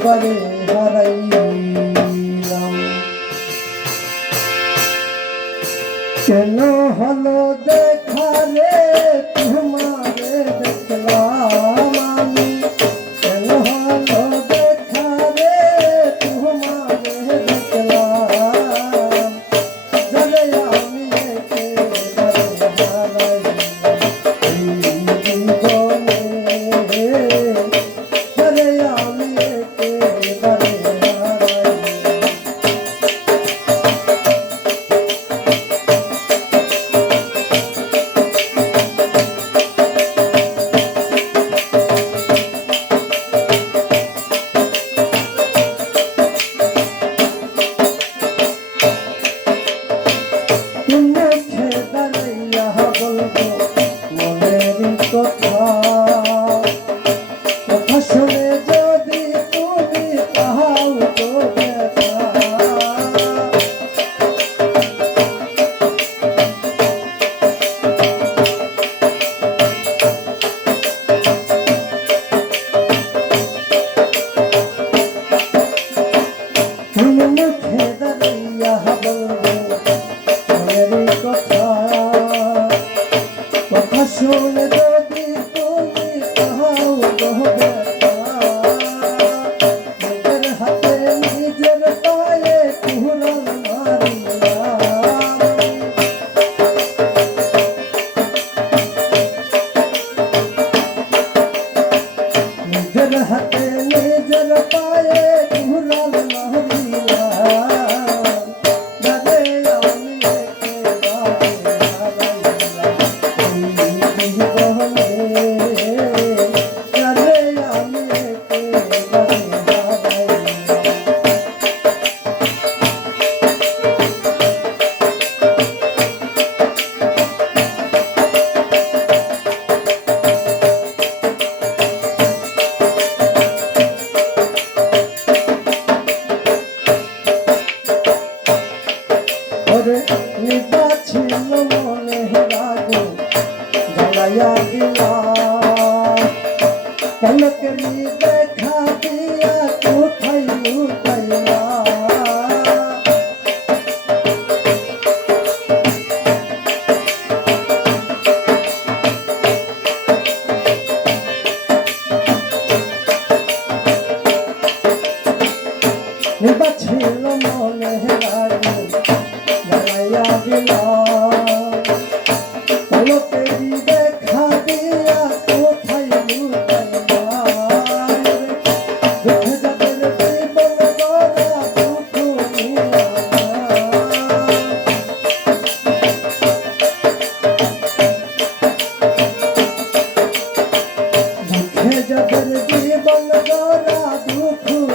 একবারে হারাইলাম কেন হলো দেখালে পায়ে पलक में बैठा बछिल मोहन राजू नया बिना খুব